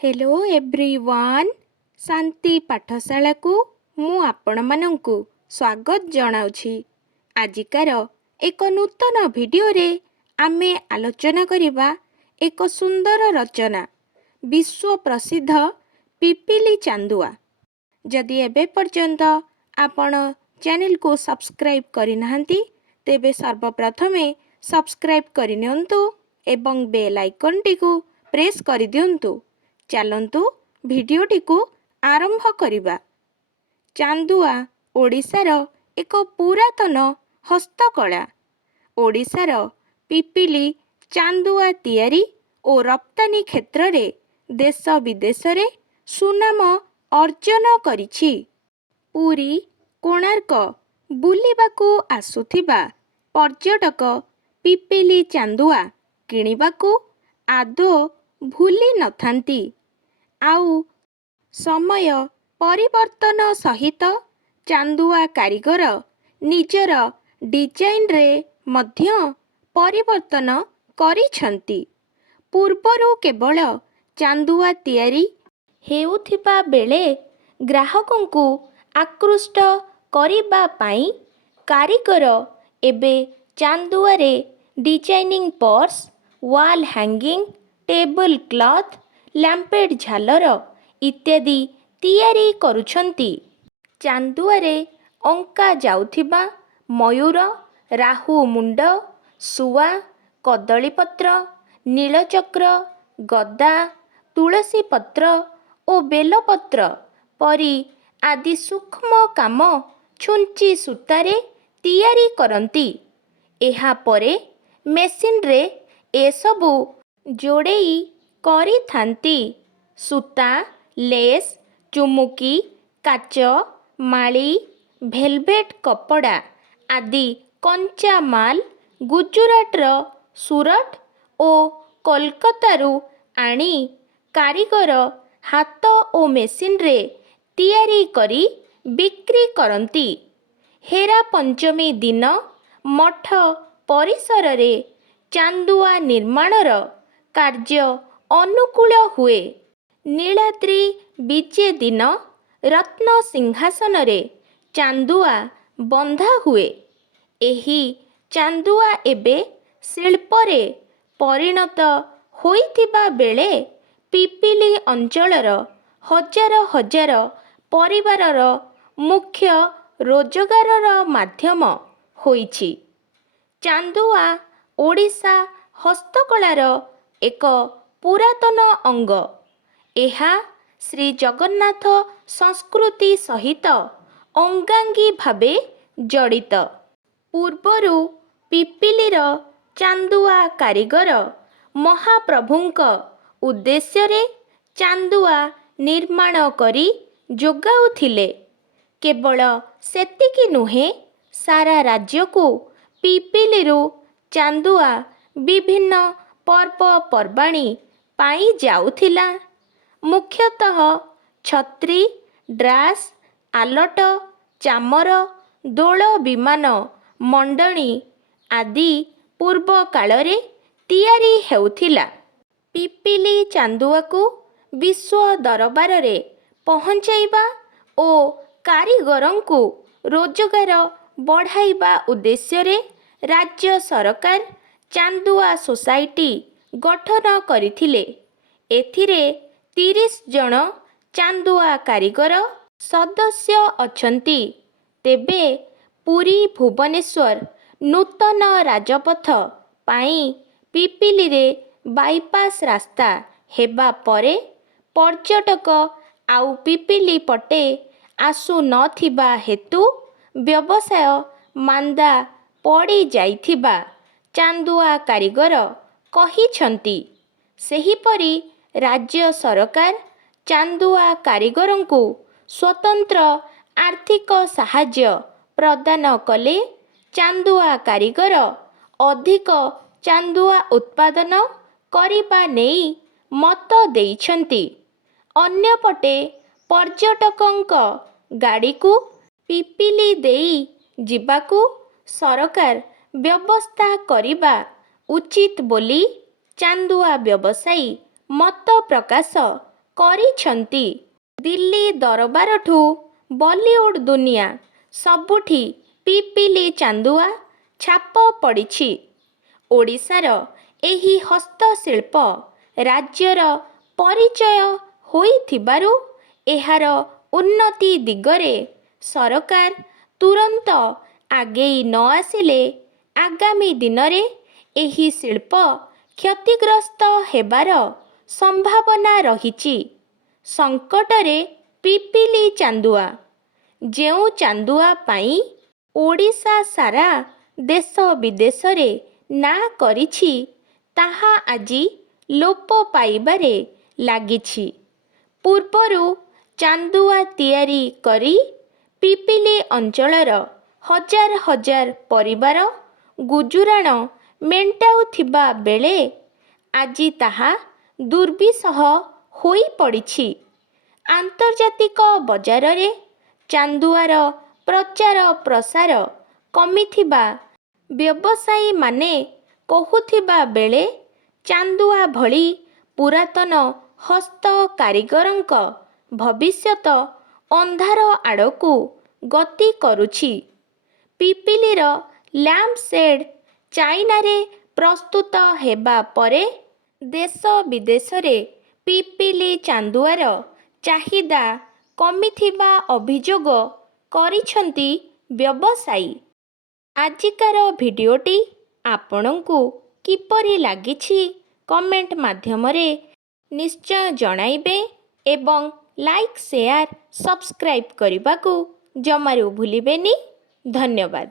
Hello everyone शांति पाठशाला को मु आपण मानंकु स्वागत जनाउछि। आजिकार एक नूतन वीडियो रे आमे आलोचना करिबा एक सुंदर रचना विश्व प्रसिद्ध पिपिली चांदुआ। जदि एबे पर्यंत आपण चैनल को सब्सक्राइब करिनाहांती तेबे सर्वप्रथमे सब्सक्राइब करिनियंतु एवं बेल आइकन टिकु प्रेस करि दियंतु। चलंतु भिडियोटी को आरंभ करिबा। चांदुआ ओडिशार एक पुरातन हस्तकला। ओडिशार पिपिली चांदुआ तियारी और रप्तानी क्षेत्र रे देश विदेश रे सुनाम अर्जन करिछि। पुरी कोणार्क बुलिबाकू आसुथिबा पर्यटक पिपिली चांदुआ किणिबाकू आदो भूली नथांती। आउ समय परिवर्तन सहित चांदुआ कारीगर निजर डिजाइन रे मध्य परिवर्तन करिछंती। पूर्वरु केवल चांदुआ तियारी हेउथिबा बेले ग्राहकंकु आकृष्ट करिबा पाई कारीगर एबे चांदुआ रे designing purse, wall hanging, table cloth, lampshade झालर इत्यादि तियारी करुछंती। चांदुआ रे अंका जाउथिबा मयूर, राहु मुंड, सुआ, कदलीपत्र, नीलचक्र, गदा, तुलसी पत्र और बेलपत्र परी आदि सूक्ष्म काम छुंची सूतारे तियारी करंती। एहा परे मेसिन रे एसबु जोड़ेई करी थांती। सूता, लेस, चुमुकी, काच, माली, भेलवेट कपड़ा आदि कंचा माल गुजरातर सूरत और कोलकातारू आनी कारीगर हाथ और मेसिन रे तियारी करी बिक्री करंती। हेरा पंचमी दिन मठ परिसर रे चांदुआ निर्माणर कार्य अनुकूल हुए। नीलाद्री विजे दिन रत्न सिंहासन रे चांदुआ बंधा हुए। एही चांदुआ एबे शिल्परे परिणत होइथिबा बेले पिपिली अंचलर हजार हजार परिवारर मुख्य रोजगारर माध्यम होइछि। चांदुआ ओडिशा हस्तकलार एक पुरातन अंग। एहा श्री जगन्नाथ संस्कृति सहित अंगांगी भावे जड़ित। पूर्वरु पिपिलीर चांदुआ कारीगर महाप्रभुंक उद्देश्य रे चांदुआ निर्माण करी जोगाउथिले। केवल सेतिकी नुहे सारा राज्य को पिपिलीरु चांदुआ विभिन्न पर्वपर्वाणी पाई जाउथिला। मुख्यतः छत्री, ड्रास, आलट, चामर, दोल विमान मंडणी आदि पूर्व कालरे तियारी हेउथिला। पिपिली चांदुआ को विश्व दरबार रे पहुंचाइबा ओ कारीगरंकु रोजगार बढ़ाइबा उद्देश्य रे राज्य सरकार चांदुआ सोसाइटी गठन करिथिले। एथिरे 30 जन चांदुआ कारीगर सदस्य अछंती। तेबे पुरी भुवनेश्वर नूतन राजपथ पाई पिपिली रे बाईपास रास्ता हेबा परे पर्यटक आउ पिपिली पटे आसु नथिबा हेतु व्यवसाय मांदा पड़ी जाइथिबा चांदुआ कारीगर कहिछंती। सेहीपरि राज्य सरकार चांदुआ कारीगरंकु स्वतंत्र आर्थिक साहाय्य प्रदान कले चांदुआ कारीगर अधिक चांदुआ उत्पादन करिबा नेई मत देइछंती। अन्यपटे पर्यटकंक गाड़ी को पिपिली देई जिबाकू सरकार व्यवस्था करिबा उचित बोली चांदुआ व्यवसायी मत प्रकाश କରିଛନ୍ତି। ଦିଲ୍ଲୀ ଦରବାରଠୁ ବଲିଉଡ୍ ଦୁନିଆ ସବୁଠି ପିପିଲି ଚାନ୍ଦୁଆ ଛାପ ପଡ଼ିଛି। ଓଡ଼ିଶାର ଏହି ହସ୍ତଶିଳ୍ପ ରାଜ୍ୟର ପରିଚୟ ହୋଇଥିବାରୁ ଏହାର ଉନ୍ନତି ଦିଗରେ ସରକାର ତୁରନ୍ତ ଆଗେଇ ନ ଆସିଲେ ଆଗାମୀ ଦିନରେ ଏହି ଶିଳ୍ପ କ୍ଷତିଗ୍ରସ୍ତ ହେବାର ସମ୍ଭାବନା ରହିଛି। ସଙ୍କଟରେ ପିପିଲି ଚାନ୍ଦୁଆ। ଯେଉଁ ଚାନ୍ଦୁଆ ପାଇଁ ଓଡ଼ିଶା ସାରା ଦେଶ ବିଦେଶରେ ନାଁ କରିଛି, ତାହା ଆଜି ଲୋପ ପାଇବାରେ ଲାଗିଛି। ପୂର୍ବରୁ ଚାନ୍ଦୁଆ ତିଆରି କରି ପିପିଲି ଅଞ୍ଚଳର ହଜାର ହଜାର ପରିବାର ଗୁଜୁରାଣ ମେଣ୍ଟାଉଥିବା ବେଳେ ଆଜି ତାହା ଦୁର୍ବିସହ ହୋଇପଡ଼ିଛି। ଆନ୍ତର୍ଜାତିକ ବଜାରରେ ଚାନ୍ଦୁଆର ପ୍ରଚାର ପ୍ରସାର କମିଥିବା ବ୍ୟବସାୟୀମାନେ କହୁଥିବା ବେଳେ ଚାନ୍ଦୁଆ ଭଳି ପୁରାତନ ହସ୍ତ କାରିଗରଙ୍କ ଭବିଷ୍ୟତ ଅନ୍ଧାର ଆଡ଼କୁ ଗତି କରୁଛି। ପିପିଲିର ଲ୍ୟାମ୍ପ ସେଡ୍ ଚାଇନାରେ ପ୍ରସ୍ତୁତ ହେବା ପରେ ଦେଶ ବିଦେଶରେ ପିପିଲି ଚାନ୍ଦୁଆର ଚାହିଦା କମିଥିବା ଅଭିଯୋଗ କରିଛନ୍ତି ବ୍ୟବସାୟୀ। ଆଜିକାର ଭିଡ଼ିଓଟି ଆପଣଙ୍କୁ କିପରି ଲାଗିଛି କମେଣ୍ଟ ମାଧ୍ୟମରେ ନିଶ୍ଚୟ ଜଣାଇବେ ଏବଂ ଲାଇକ୍, ସେୟାର, ସବସ୍କ୍ରାଇବ୍ କରିବାକୁ ଜମାରୁ ଭୁଲିବେନି। ଧନ୍ୟବାଦ।